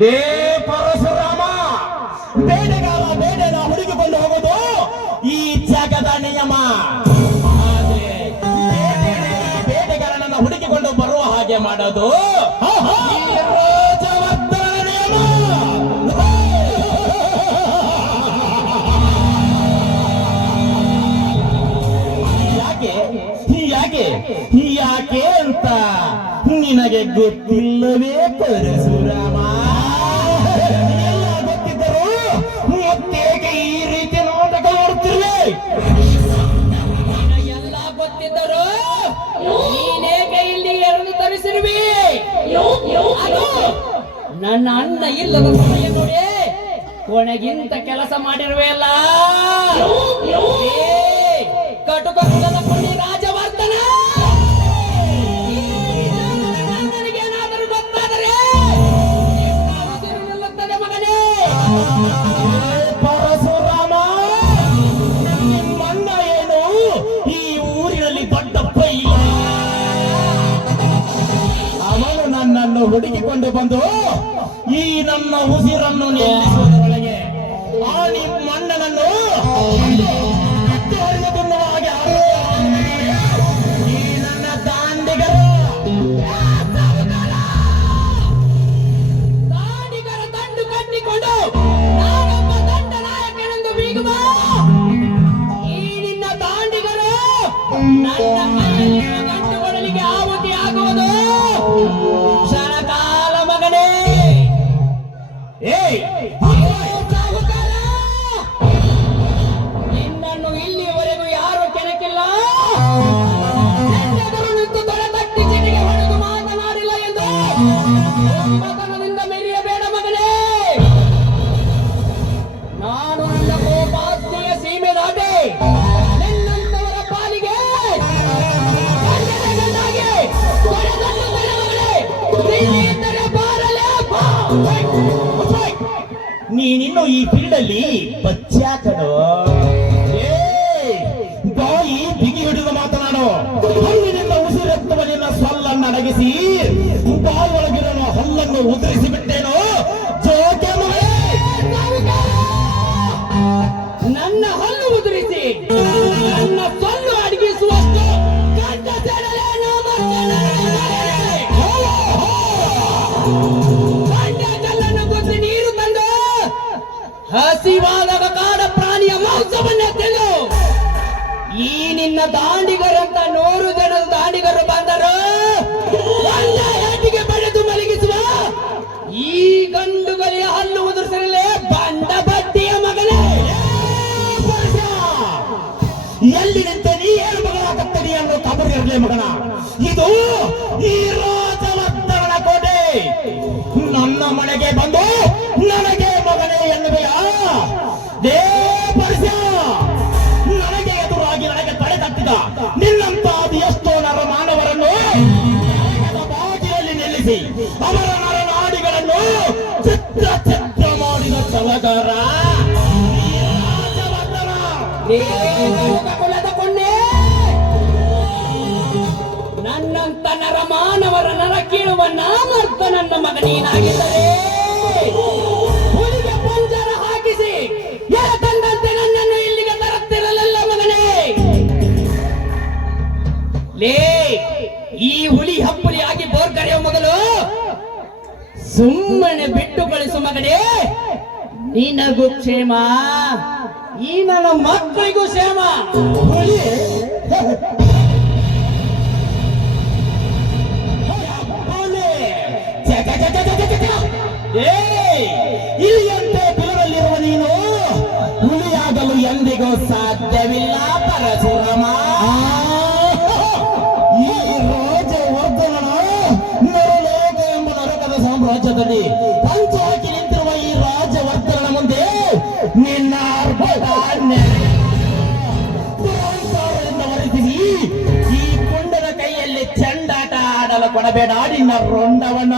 ಲೇ ಪರಶುರಾಮ. ಬೇಟೆಗಾರ ಬೇಟೆನ ಹುಡುಕಿಕೊಂಡು ಹೋಗೋದು ಈ ಜಗದ ನಿಯಮ. ಬೇಟೆಗಾರನನ್ನ ಹುಡುಕಿಕೊಂಡು ಬರುವ ಹಾಗೆ ಮಾಡೋದು. ಯಾಕೆ ಯಾಕೆ ಅಂತ ನಿನಗೆ ಗೊತ್ತಿಲ್ಲವೇ ಪರಶುರಾಮ. ಎಲ್ಲ ಗೊತ್ತಿದ್ದರು ಮತ್ತೇಕೆ ಈ ರೀತಿ ನಾಟಕ ಮಾಡುತ್ತಿರುವೆ ಎಲ್ಲ ಗೊತ್ತಿದ್ದರು ನೀನೇಕೆ ಇಲ್ಲಿ ಎರಡು ತರಿಸಿರುವಿ? ನನ್ನ ಅಣ್ಣ ಇಲ್ಲದ ಸಮಯ ನೋಡಿ ಕೊನೆಗಿಂತ ಕೆಲಸ ಮಾಡಿರುವೆ ಅಲ್ಲ? ಕಟುಕ ಕುಲದ ಪುಣ್ಯ ಹುಡುಕಿಕೊಂಡು ಬಂದು ಈ ನಮ್ಮ ಉಸಿರನ್ನು ನಿಲ್ಲಿಸುವುದರೊಳಗೆ ಆ ನಿಮ್ಮ ಮಣ್ಣನನ್ನು ನನ್ನ ನೀನಿನ್ನು ಈ ಫೀಲ್ಡ್ ಅಲ್ಲಿ ಪಚ್ಚಾಕನು ಬಾಯಿ ಬಿಗಿ ಹಿಡಿದು ಮಾತನಾಡು. ಹಲ್ಲಿನಿಂದ ಉಸಿ ನಿನ್ನ ಸೊಲ್ಲನ್ನು ಅಡಗಿಸಿ, ಬಾಯಿ ಒಳಗಿರೋ ಹಲ್ಲನ್ನು ಉದುರಿಸಿ ಬಿಟ್ಟೇನು ಜೋಕೆ ನನ್ನ ಹಲ್ಲು ಉದುರಿಸಿ. ಹಸಿವಾದಾಗ ಕಾಡ ಪ್ರಾಣಿಯ ಮಾಂಸವನ್ನೇ ತಿನ್ನು. ಈ ನಿನ್ನ ದಾಂಡಿಗರಂತ ನೂರು ಜನ ದಾಂಡಿಗರು ಬಂದರು. ಏಟಿಗೆ ಬಡಿದು ಮಲಗಿಸುವ? ಈ ಗಂಡುಗಳಿಗೆ ಹಲ್ಲು ಉದುರಿಸಲೇ ಬಂಡ ಬಟ್ಟಿಯ ಮಗನೇ. ಎಲ್ಲಿ ನಿಂತ ನೀ ಏನು ಮಗನಾಗತ್ತೀನಿ ಅನ್ನೋ ಕಬರಿ ಇರಲಿ ಮಗನ. ಇದು ಈ ಕೋಟೆ. ನನ್ನ ಮನೆಗೆ ಬಂದು ನನಗೆ ನನಗೆ ಎದುರಾಗಿ ನನಗೆ ತಡೆ ತಟ್ಟಿದ. ನಿನ್ನಂತ ಅದು ಎಷ್ಟೋ ನರ ಮಾನವರನ್ನು ಬಾಗಿಲಲ್ಲಿ ನಿಲ್ಲಿಸಿ ಅವರ ನರನಾಡಿಗಳನ್ನು ಚಿತ್ರ ಚಿತ್ರ ಮಾಡಿದ ಸಲಗರ ನನ್ನಂತ ನರ ಮಾನವರ ನರ ಕೀಳುವ ನಾಮರ್ಥ ನನ್ನ ಮಗನೀನಾಗಿದ್ದರೆ ಸುಮ್ಮನೆ ಬಿಟ್ಟು ಕಳಿಸು ಮಗನೇ. ನಿನಗೂ ಕ್ಷೇಮ. ಈ ನನ್ನ ಮಕ್ಕಳಿಗೂ ಕ್ಷೇಮ. ಏ ಛೆ, ಸಾಮ್ರಾಜ್ಯದಲ್ಲಿ ಪಂಚಾಯತಿ ನಿಂತಿರುವ ಈ ರಾಜವರ್ತನ ಮುಂದೆ ನಿನ್ನ ಅರ್ಭಟ ಈ ಕುಂಡದ ಕೈಯಲ್ಲಿ ಚೆಂಡಾಟ ಆಡಲು ಕೊಡಬೇಡ. ನಿನ್ನ ರೊಂಡವನ್ನ!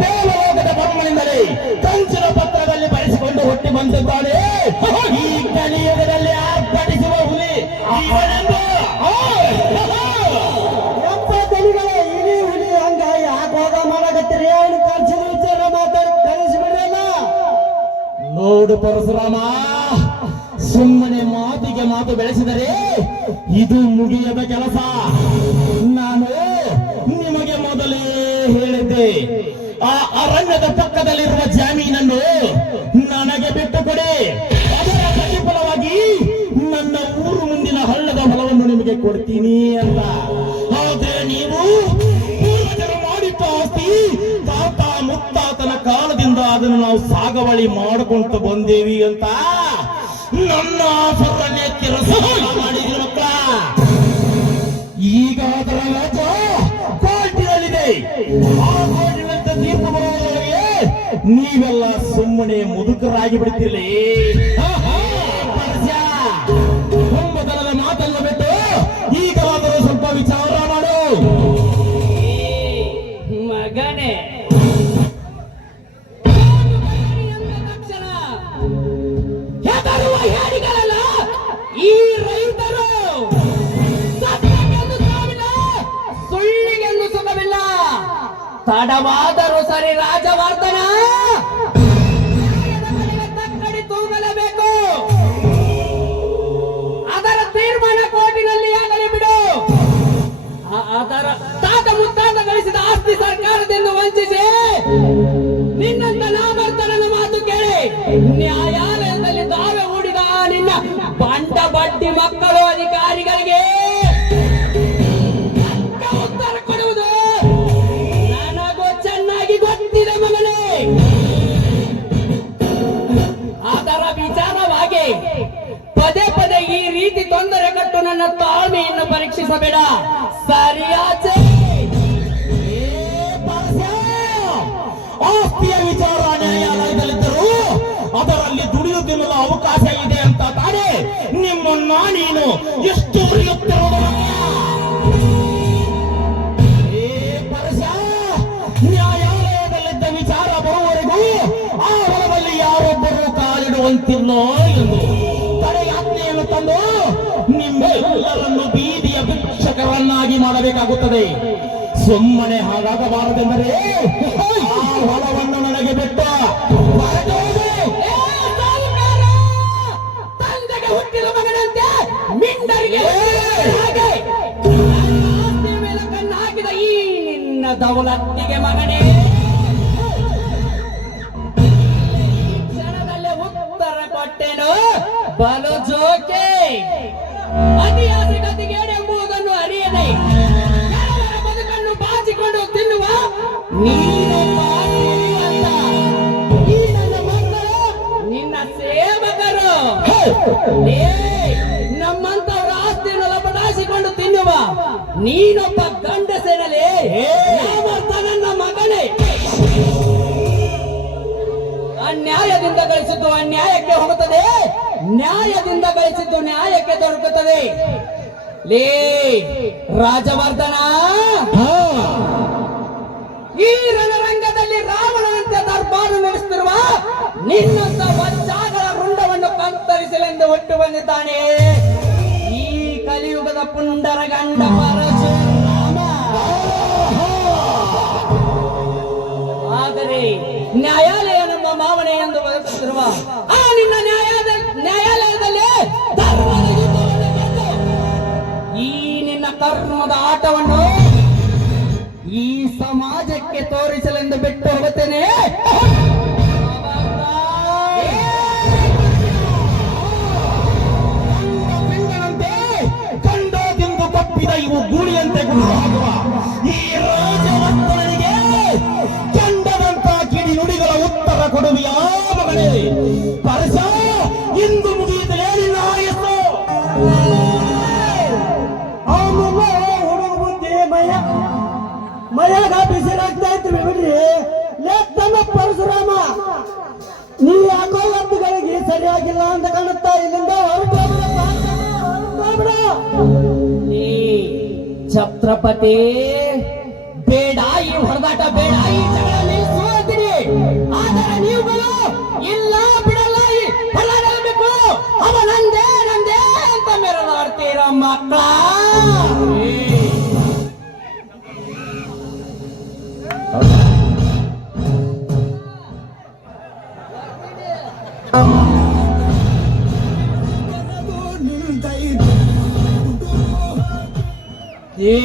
ದೇವಲೋಕದ ಬ್ರಹ್ಮನಿಂದಲೇ ಕಂಚಿನ ಪತ್ರದಲ್ಲಿ ಬರೆಸಿಕೊಂಡು ಹುಟ್ಟಿ ಬಂದಿದ್ದಾನೆ ಪರಶುರಾಮ ಸುಮ್ಮನೆ ಮಾತಿಗೆ ಮಾತು ಬೆಳೆಸಿದರೆ ಇದು ಮುಗಿಯದ ಕೆಲಸ. ನಾನು ನಿಮಗೆ ಮೊದಲೇ ಹೇಳಿದ್ದೆ, ಆ ಅರಣ್ಯದ ಪಕ್ಕದಲ್ಲಿರುವ ಜಾಮೀನನ್ನು ನನಗೆ ಬಿಟ್ಟು ಕೊಡಿ. ಅದರ ಪ್ರತಿಫಲವಾಗಿ ನನ್ನ ಊರು ಮುಂದಿನ ಹಳ್ಳದ ಹೊಲವನ್ನು ನಿಮಗೆ ಕೊಡ್ತೀನಿ ಅಂತ. ನಾವು ಸಾಗವಳಿ ಮಾಡಿಕೊಂಡು ಬಂದೇವಿ ಅಂತ ನನ್ನ ಆಫರನ್ನೇ ಕೆಲಸ ಮಾಡಿದ್ರು ಈಗ ಅದರ ಕೋರ್ಟಿನಲ್ಲಿದೆ. ಆ ಕೋರ್ಟಿನಂತೆ ನೀವೆಲ್ಲ ಸುಮ್ಮನೆ ಮುದುಕರಾಗಿ ಬಿಡ್ತಿರಲಿ. ತಡವಾದರೂ ಸರಿ ರಾಜವರ್ಧನ! ತೂಗಲೇಬೇಕು. ಅದರ ತೀರ್ಮಾನ ಕೋರ್ಟಿನಲ್ಲಿ ಆಗಲಿ ಬಿಡು. ಆ- ಅದರ ತಾತ ಮುತ್ತಾತ ಗಳಿಸಿದ ಆಸ್ತಿ ಸರ್ಕಾರದಿಂದ ವಂಚಿಸಿ ಪರೀಕ್ಷಿಸಬೇಡ ಸರಿಯಾಚೆ! ಆಸ್ತಿಯ ವಿಚಾರ ನ್ಯಾಯಾಲಯದಲ್ಲಿದ್ದರು ಅದರಲ್ಲಿ ತಿನ್ನಲು ಅವಕಾಶ ಇದೆ ಅಂತ ತಾನೇ ನಿಮ್ಮನ್ನ ನೀನು ಎಷ್ಟು ಉರಿಯುತ್ತಿರುವುದು ಏ ಪರಸ! ನ್ಯಾಯಾಲಯದಲ್ಲಿದ್ದ ವಿಚಾರ ಬರುವವರೆಗೂ ಆ ಹೊಲದಲ್ಲಿ ಯಾರೊಬ್ಬರು ಕಾಲಿಡುವಂತಿಲ್ಲ ಎಂದು ತಡೆಯಾಜ್ಞೆಯನ್ನು ತಂದು ನಿಮ್ಮೆಲ್ಲರನ್ನು ಬೀದಿಯ ಭಿಕ್ಷಕರನ್ನಾಗಿ ಮಾಡಬೇಕಾಗುತ್ತದೆ. ಸುಮ್ಮನೆ ಹಾಗಾಗಬಾರದೆಂದರೆ ಆ ಹೊಲವನ್ನು ನನಗೆ ಬಿಟ್ಟ! ತಂದೆಗೆ ಹುಟ್ಟಿದ ಮಗನಂತೆ ಮಿಂಡರಿಗೆ ಹಾಗೆ. ನನ್ನ ಆಸ್ತಿ ಹಾಕಿದ ಈ ನಿನ್ನ ದೌಲತ್ತಿಗೆ ಮಗನೇ. ಕ್ಷಣದಲ್ಲೇ ಉತ್ತರ ಕೊಟ್ಟೆನು. ಬಲು ಜೋಕೆ. ಅತಿಯಾಸಿ ಕೆಲವರ ಬದುಕನ್ನು ಬಾಚಿಕೊಂಡು ತಿನ್ನುವ? ನೀನು ಅಂತ ಈ ನನ್ನ ಮಕ್ಕಳು. ನಿನ್ನ ಸೇವಕರು. ಏ, ನಮ್ಮಂತವರ ಆಸ್ತಿಯನ್ನು ಲಪಟಾಯಿಸಿಕೊಂಡು ತಿನ್ನುವ. ನೀನೊಬ್ಬ ಗಂಡಸೇನಲೇ. ನನ್ನ ಮಗನೇ. ಅನ್ಯಾಯದಿಂದ ಗಳಿಸಿದ್ದು ಅನ್ಯಾಯಕ್ಕೆ ಹೋಗುತ್ತದೆ. ನ್ಯಾಯದಿಂದ ಗಳಿಸಿದ್ದು ನ್ಯಾಯಕ್ಕೆ ದೊರಕುತ್ತದೆ. ಲೇ ರಾಜವರ್ಧನ. ಈ ರಣರಂಗದಲ್ಲಿ ರಾವಣನಂತೆ ದರ್ಬಾರ ನಡೆಸುತ್ತಿರುವ ನಿನ್ನಂತ ವಜ್ಜಾಗಳ ರುಂಡವನ್ನು ಕತ್ತರಿಸಲೆಂದು ಒಟ್ಟು ಬಂದಿದ್ದಾನೆ. ಈ ಕಲಿಯುಗದ ಪುಂಡರ ಗಂಡ ಪರಶುರಾಮ. ಆದರೆ ನ್ಯಾಯಾಲಯ ನಮ್ಮ ಮಾವನೆ ಎಂದು ಬದುಕುತ್ತಿರುವ ಆ ನಿನ್ನ ನ್ಯಾಯಾಲಯ ಧರ್ಮದ ಆಟವನ್ನು ಈ ಸಮಾಜಕ್ಕೆ ತೋರಿಸಲೆಂದು ಬಿಟ್ಟು ಹೋಗುತ್ತೇನೆ ಕಂಡ ಕಂಡೋದೆಂದು ತಪ್ಪಿದ ಇವು ಗೂಳಿಯಂತೆ ಗುರುವಾಗುವ ಈ ಅಂತ ಕಾಣುತ್ತಾ ಇಲ್ಲಿಂದ. ಈ ಛತ್ರಪತಿ, ಬೇಡ, ಈ ಹೊರದಾಟ ಬೇಡ, ಈ ಜಗಳ ನಿಲ್ಲಿಸು ಅಂತೀನಿ ಆದರೆ ನೀವುಗಳು, ಇಲ್ಲ, ಬಿಡಲ್ಲ, ಈ ಹೊಲ ಅವ ನಂದೇ ನಂದೇ ಅಂತ ಮೆರೆದಾಡ್ತೀರ ಮಕ್ಕಳ. ಏ